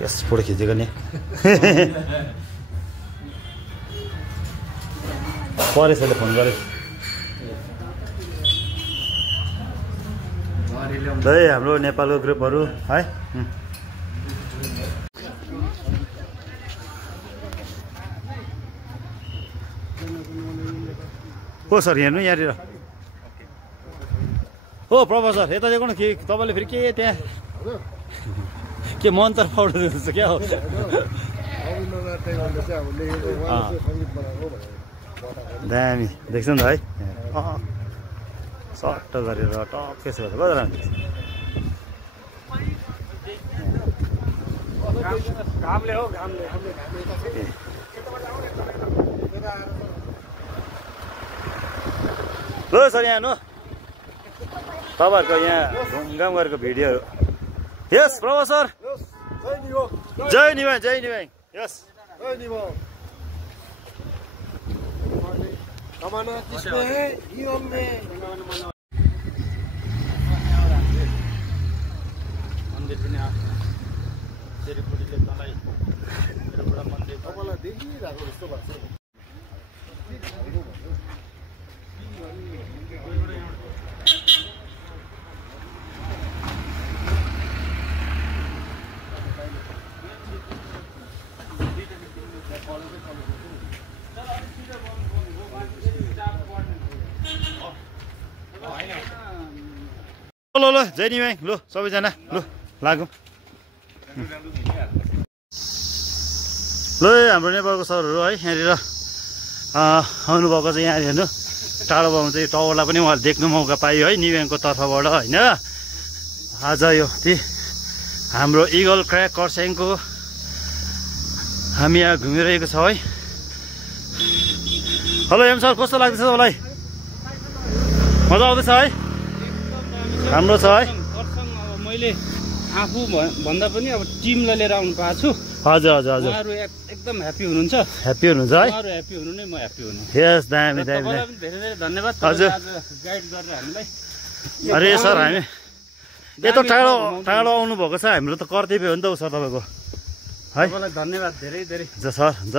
यस photo खिचेको नि परेशले phone गरे है हाम्रो नेपालको ग्रुपहरू है हो सर हेर्नु यहाँनिर हो प्रोफेसर यता देखो न के तपाईँले फेरि के त्यहाँ के मन्त्र पढ्नुहुन्छ क्या हो दामी देख्छ नि त है सट्ट गरेर टक्कै छ कता राम्रो ल सर यहाँ नु तपाईँहरूको यहाँ घुमघाम गरेको भिडियोहरू यस प्रोफेसर जय निवाङ यस मन्दिर पनि तपाईँलाई देखिरहेको जस्तो भएको छ ल ल जय निवाङ लु सबैजना लु लागौँ ल हाम्रो नेपालको सरहरू है यहाँनिर आउनुभएको छ यहाँ हेर्नु टाढोबाट चाहिँ टावरलाई पनि उहाँले देख्नु मौका पायो है निवाङको तर्फबाट होइन आज यो हाम्रो इगल क्र्याक खरसाङको हामी यहाँ घुमिरहेको छ है हेलो एम सर कस्तो लाग्दैछ तपाईँलाई मजा आउँदैछ है राम्रो छ है मैले आफू भन्दा पनि अब टिमलाई लिएर आउनु पाएको छु हजुर हजुर हजुर उहाँहरू एकदम ह्याप्पी हुनुहुन्छ है उहाँहरू ह्याप्पी हुनु नै म ह्याप्पी हुनु यस दामी धेरै धेरै धन्यवाद हजुर गाइड गरेर हामीलाई अरे सर हामी यत्रो टाढो टाढो आउनु भएको छ हाम्रो त कर्तव्य हो नि त सर तपाईँको है तपाईँलाई धन्यवाद धेरै धेरै ज सर ज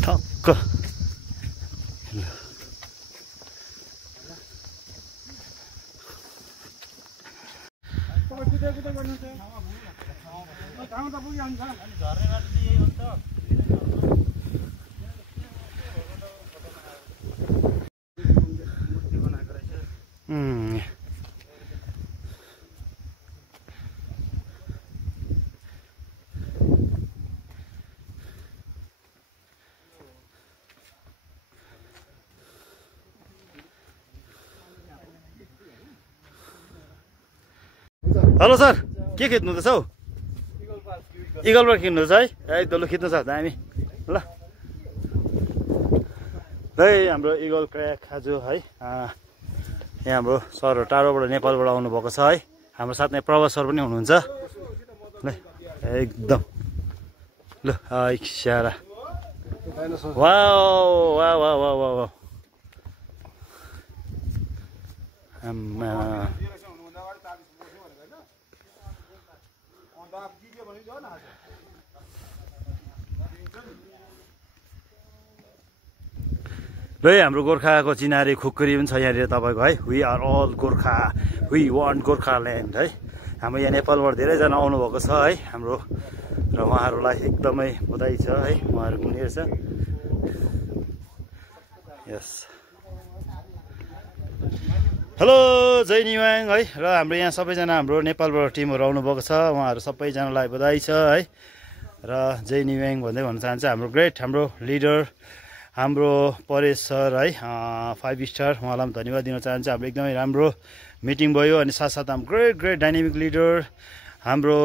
ठक्क हेलो सर के खिच्नु हुँदैछ हौ इगलबाट खिच्नुहुन्छ है एकदम ल खिच्नु छ दामी ल है हाम्रो इगल क्र्याक आज है यहाँ हाम्रो सरहरू टाढोबाट नेपालबाट आउनुभएको छ है हाम्रो साथमा प्रवास सर पनि हुनुहुन्छ ल एकदम ल स्यारा wow wow wow wow wow ल हाम्रो गोर्खाको चिनारी खुकुरी पनि छ यहाँनिर तपाईँको है we are all Gorkha we want Gorkhaland है हाम्रो यहाँ नेपालबाट धेरैजना आउनुभएको छ है हाम्रो र उहाँहरूलाई एकदमै बधाई छ है उहाँहरू पनि हेर्छ यस हेलो जय निवाङ है र हाम्रो यहाँ सबैजना हाम्रो नेपालबाट टिमहरू आउनुभएको छ उहाँहरू सबैजनालाई बधाई छ है र जय निवाङ भन्दै भन्न चाहन्छ हाम्रो ग्रेट हाम्रो लिडर हाम्रो परेश सर है 5 स्टार उहाँलाई पनि धन्यवाद दिन चाहन्छु हाम्रो एकदमै राम्रो मिटिङ भयो अनि साथसाथ हाम्रो ग्रेट डाइनामिक लिडर हाम्रो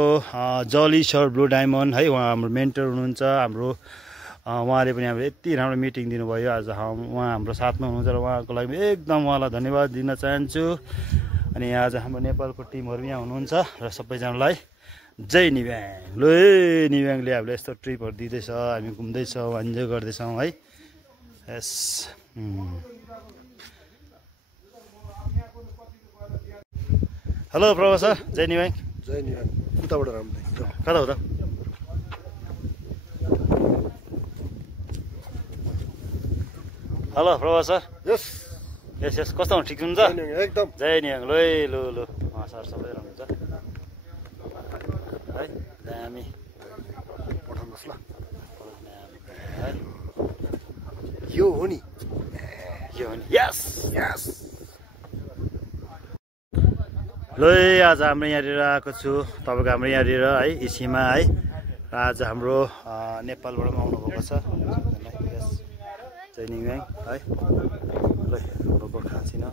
जली सर ब्लू डायमन्ड है उहाँ हाम्रो मेन्टर हुनुहुन्छ हाम्रो उहाँले पनि हाम्रो यति राम्रो मिटिङ दिनुभयो आज उहाँ हाम्रो साथमा हुनुहुन्छ र उहाँको लागि एकदम उहाँलाई धन्यवाद दिन चाहन्छु अनि आज हाम्रो नेपालको टिमहरू यहाँ हुनुहुन्छ र सबैजनालाई जय निव्याङ। ल ए निव्याङले हामीलाई यस्तो ट्रिपहरू दिँदैछ, हामी घुम्दैछौँ, इन्जोय गर्दैछौँ है। यस हेलो प्रोफेसर जय निव्याङ। जय निव्याङ। उताबाट राम्रो देखिन्छ। कता हो त? Hello professor. यस यस यस कस्तो हुनुहुन्छ? ठिक हुनुहुन्छ? एकदम जय निव्याङ। ल लु लु सर सबै राम्रो छ है। दामी पठाउनुहोस् ल। है यो हो नि। यो हो नि। यस यस। ल आज हाम्रो यहाँनिर आएको छु, तपाईँको हाम्रो यहाँनिर है इसीमा है। र आज हाम्रो नेपालबाट पनि आउनुभएको छ। यस जय निव्याङ है। ल गोर्खा छिन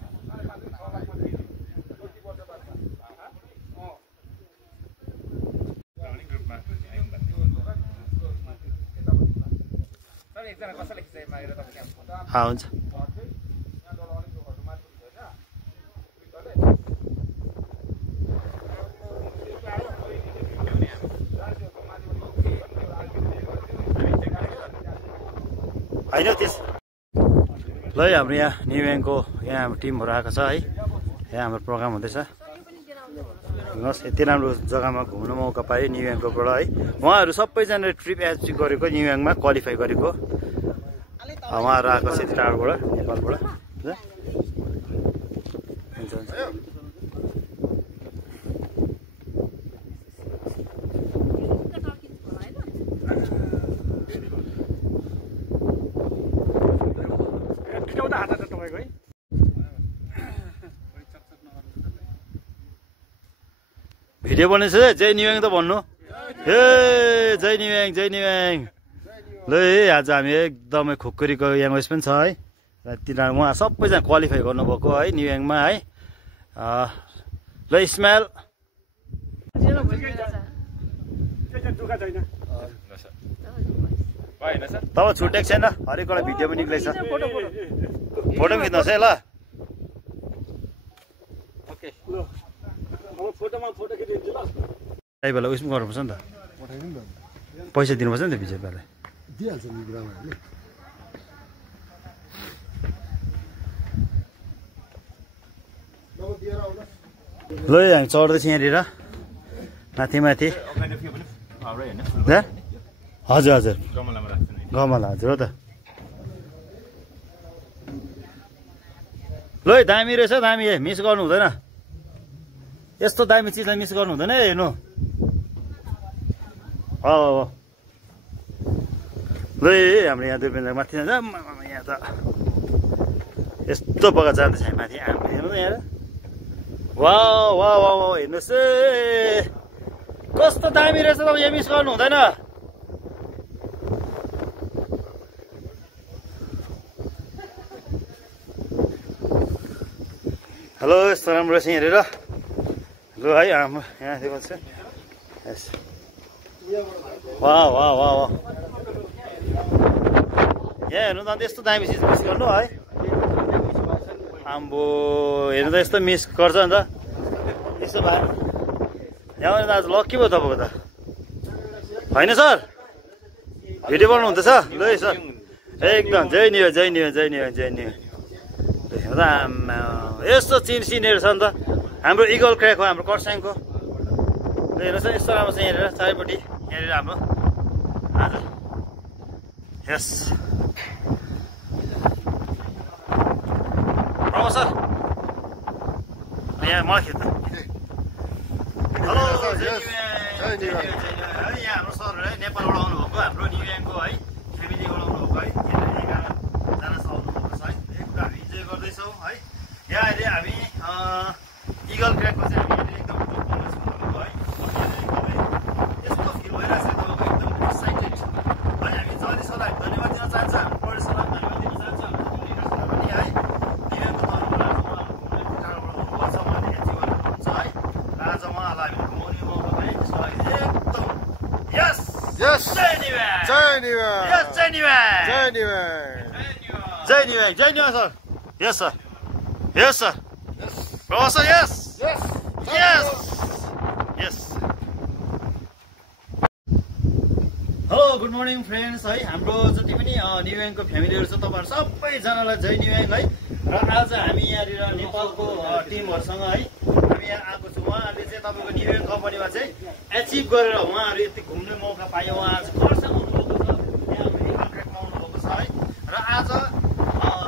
हुन्छ। होइन त्यस ल हाम्रो यहाँ निव्याङको यहाँ हाम्रो टिमहरू आएको छ है। यहाँ हाम्रो प्रोग्राम हुँदैछ। हेर्नुहोस् यति राम्रो जग्गामा घुम्नु मौका पाएँ निव्याङकोबाट है। उहाँहरू सबैजनाले ट्रिप एचिभ गरेको निव्याङमा क्वालिफाई गरेको उहाँहरू आएको छ यति टाढोबाट नेपालबाट। हुन्छ हुन्छ। भिडियो बनाइछ जय निव्याङ त भन्नु। ए जय निव्याङ जय निव्याङ। ल आज हामी एकदमै खुकुरीको यङ उयस पनि छ है। र तिनीहरू उहाँ सबैजना क्वालिफाई गर्नुभएको है निव्याङमा है। ल इस्माइल तपाईँ छुटेको छैन, हरेक एउटा भिडियो पनि निक्लेछ। फोटो पनि खिच्नुहोस् है ल। त्यही बेला उयस पनि गर्नुपर्छ नि त, पैसा दिनुपर्छ नि त बिचरालाई। दिइहाल्छ नि ग्रामहरूले। ल हामी चढ्दैछ यहाँनिर माथि माथि। हजुर हजुर गमला हजुर हो त। ल दामी रहेछ दामी, मिस गर्नु हुँदैन। यस्तो दामी चिजलाई मिस गर्नु हुँदैन है। हेर्नु हो ल हाम्रो यहाँ दुर्पिन माथि जान्छ। यहाँ त यस्तो बग्गा जाँदैछ हामी माथि। हेर्नु त यहाँ वा वा वा वा हेर्नुहोस् है कस्तो दामी रहेछ। तपाईँ यहाँ मिस गर्नु हुँदैन। हेलो यस्तो राम्रो रहेछ यहाँनिर। ल है हाम्रो यहाँ देखाउँछ। यस वा वा वा वा यहाँ हेर्नु त अन्त यस्तो दामी चिज मिस गर्नु है। आम्बो हेर्नु त यस्तो मिस गर्छ नि त यस्तो भयो। यहाँ त आज लक्की भयो तपाईँको त होइन सर? भिडियो बनाउनु हुँदैछ? ल है सर एकदम जय निव्याङ जय निव्याङ जय निव्याङ जय निव्याङ। हेर्नु त आम्मा यस्तो सिनहरू छ नि त। हाम्रो इगल क्र्याक हो हाम्रो खरसाङको। हेर्नुहोस् न यस्तो राम्रो छ यहाँनिर चारैपट्टि। यहाँनिर हाम्रो आज यस सर यहाँ मलाई खिच्नु। हेलो जय निव्याङ। यहाँ हाम्रो सर है नेपालबाट आउनुभएको हाम्रो निव्याङको है फ्यामिलीबाट आउनुभएको है। 11जना छ आउनुभएको छ है। एकदम हामी इन्जोय गर्दैछौँ है। यहाँ अहिले हामी इगल क्र्याकको चाहिँ हामी एकदम है। यस्तो फिल भइरहेको छ तपाईँको एकदम एक्साइटेड है। हामी जहिले सल्लाह धन्यवाद दिन चाहन्छ हाम्रो परिसरलाई धन्यवाद दिन चाहन्छ पनि है। निव्याङको तर्फबाट टाढोबाट छ उहाँले एचिभ गर्नुहुन्छ है। आज उहाँलाई हामीले घुमाउने मौका पाएँ त्यसको लागि एकदम यस यस जय निव्याङ जय निव्याङ यस जय निव्याङ जय निव्याङ जय निव्याङ जय निव्याङ sir. Yes sir yes sir professor यस यस यस यस गुड मर्निङ फ्रेन्ड्स है हाम्रो जति पनि न्युयोर्कको फ्यामिलीहरू छ तपाईँहरू सबैजनालाई जय न्युयोर्क है र आज हामी यहाँनिर नेपालको टिमहरूसँग है हामी यहाँ आएको छौँ उहाँहरूले चाहिँ तपाईँको न्युयोर्क कम्पनीमा चाहिँ एचिभ गरेर उहाँहरू यति घुम्ने मौका पायो उहाँ आज खरसाङ आउनुभएको छ यहाँ कन्ट्र्याक्टमा आउनुभएको छ है र आज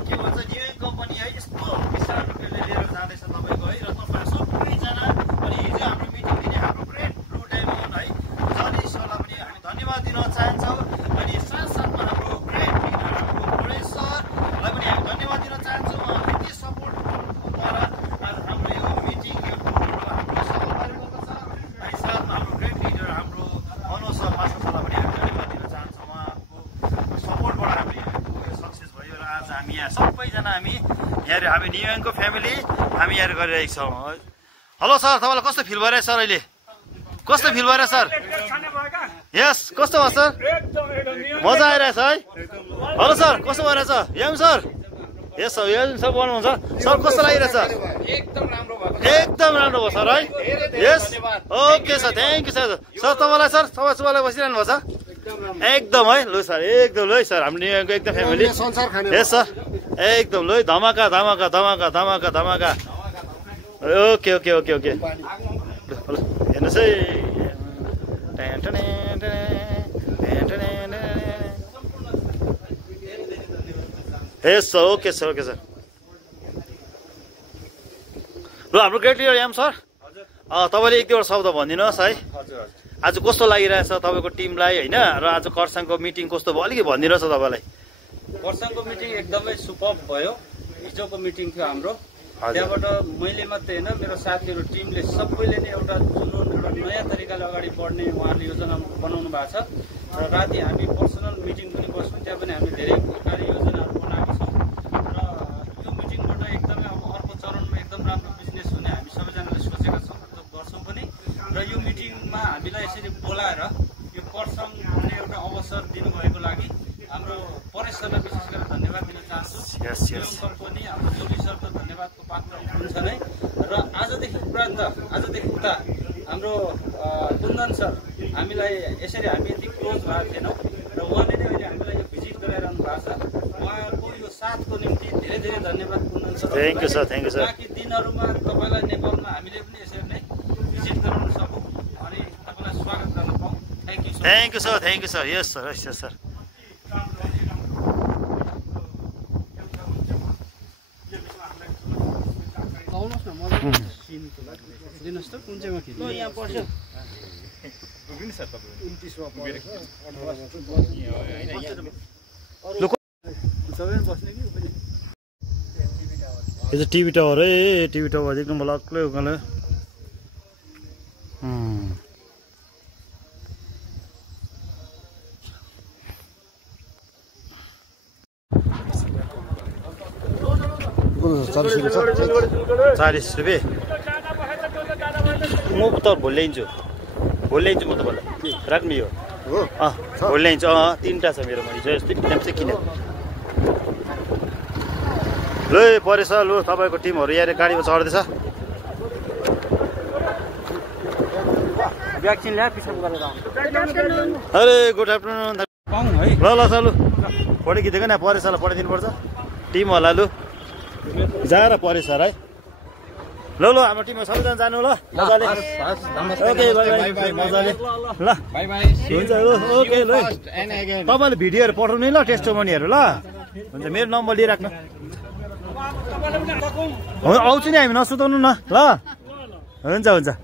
के भन्छ न्युयोर्क कम्पनी है यस्तो विशाल रूपले लिएर जाँदैछ तपाईँको है र तपाईँहरू सबैजना अनि हिजो हाम्रो मिटिङ दिने हाम्रो ग्रेट ब्लु डायमन्ड है जनी सरलाई पनि हामी धन्यवाद दिन चाहन्छौँ अनि साथसाथमा हाम्रो ग्रेट लिडर हाम्रो गणेश सरलाई पनि हामी धन्यवाद दिन चाहन्छौँ यति सपोर्टद्वारा आज हाम्रो यो मिटिङ यो हाम्रो सफल भएको छ अनि साथमा हाम्रो ग्रेट लिडर हाम्रो मनोज सर मास्टर सरलाई पनि हामी धन्यवाद दिन चाहन्छौँ उहाँको सपोर्टबाट हामी सक्सेस भयो र आज हामी यहाँ सबैजना हामी यहाँ हामी न्युयोर्कको फ्यामिली हामी यहाँ गरिरहेको छौँ हेलो सर तपाईँलाई कस्तो फिल भइरहेछ सर अहिले कस्तो फिल भइरहेछ सर यस कस्तो भयो सर मजा आइरहेछ है हेलो सर कस्तो भइरहेछ यम सर यस सर यम सर बोल्नुहुन्छ सर कस्तो लागिरहेछ एकदम राम्रो भयो सर है yes okay sir thank you sir sir तपाईँलाई सर तपाईँ बसिरहनु भएको छ एकदम है लु सर एकदम ल सर हाम्रो न्युयोर्कको एकदम फ्यामिली यस सर एकदम ल धमाका धमाका धमाका धमाका धमाका ओके ओके ओके ओके हेर्नुहोस् है yes sir okay sir okay sir ल हाम्रो ग्रेट लिडर एम सर तपाईँले एक दुईवटा शब्द भनिदिनुहोस् है आज कस्तो लागिरहेछ तपाईँको टिमलाई होइन र आज खरसाङको मिटिङ कस्तो भयो अलिकति भनिदिनुहोस् तपाईँलाई खरसाङको मिटिङ एकदमै सुपर्ब भयो हिजोको मिटिङ थियो हाम्रो त्यहाँबाट मैले मात्रै होइन मेरो साथीहरू टिमले सबैले नै एउटा जुन एउटा नयाँ तरिकाले अगाडि बढ्ने उहाँहरूले योजना बनाउनु भएको छ र राति हामी पर्सनल मिटिङ पनि बस्छौँ त्यहाँ पनि हामी धेरै कार्ययोजनाहरू बनाएको छौँ र यो मिटिङबाट एकदमै अब अर्को चरणमा एकदम राम्रो बिजनेस हुने हामी सबैजनाले सोचेका छौँ र गर्छौँ पनि र यो मिटिङमा हामीलाई यसरी बोलाएर यो खरसाङ घुम्ने एउटा अवसर दिनुभएको लागि हाम्रो परेश सरलाई विशेष गरेर धन्यवाद दिन चाहन्छु कम्पनी हाम्रो जोगी सर त धन्यवादको पात्र हुनुहुन्छ नै र आजदेखि उपरान्त आजदेखि उता हाम्रो कुन्दन सर हामीलाई यसरी हामी यति क्लोज भएको थिएनौँ र उहाँले नै अहिले हामीलाई यो भिजिट गराइरहनु भएको छ उहाँको यो साथको निम्ति धेरै धेरै धन्यवाद Kundan sir thank you sir thank you sir बाँकी दिनहरूमा तपाईँलाई नेपालमा हामीले पनि यसरी नै भिजिट गराउन सकौँ अनि तपाईँलाई स्वागत गर्न पाऊँ thank you sir yes sir yes sir दिनुहोस् त कुन चाहिँमा खिच्नु यहाँ पर्छ यो चाहिँ टिभी टावर है टिभी टावर एकदम लक्लै उकालो ₹40 म त भोलि ल्याइन्छु म तपाईँलाई राख्नु यो भोलि ल्याइन्छु तिनवटा छ मेरोमा हिजो यस्तो एकदम चाहिँ किन ल परेछ लु तपाईँको टिमहरू यहाँ गाडीमा चढ्दैछ भ्याक्सिन ल्या पिछाप गरेर अरे गुड आफ्टरनुन ल ल सर लु पढे गीतको न परेछलाई पठाइदिनुपर्छ टिमहरूलाई लु जाएर परेछ सर है ल ल हाम्रो टिममा सबैजना जानु ल मजाले ओके बाई बाई मजाले ल हुन्छ ओके ल तपाईँले भिडियोहरू पठाउनु ल टेस्टोमनीहरू ल हुन्छ मेरो नम्बर लिइराख्नु आउँछु नि हामी नसुताउनु न ल हुन्छ हुन्छ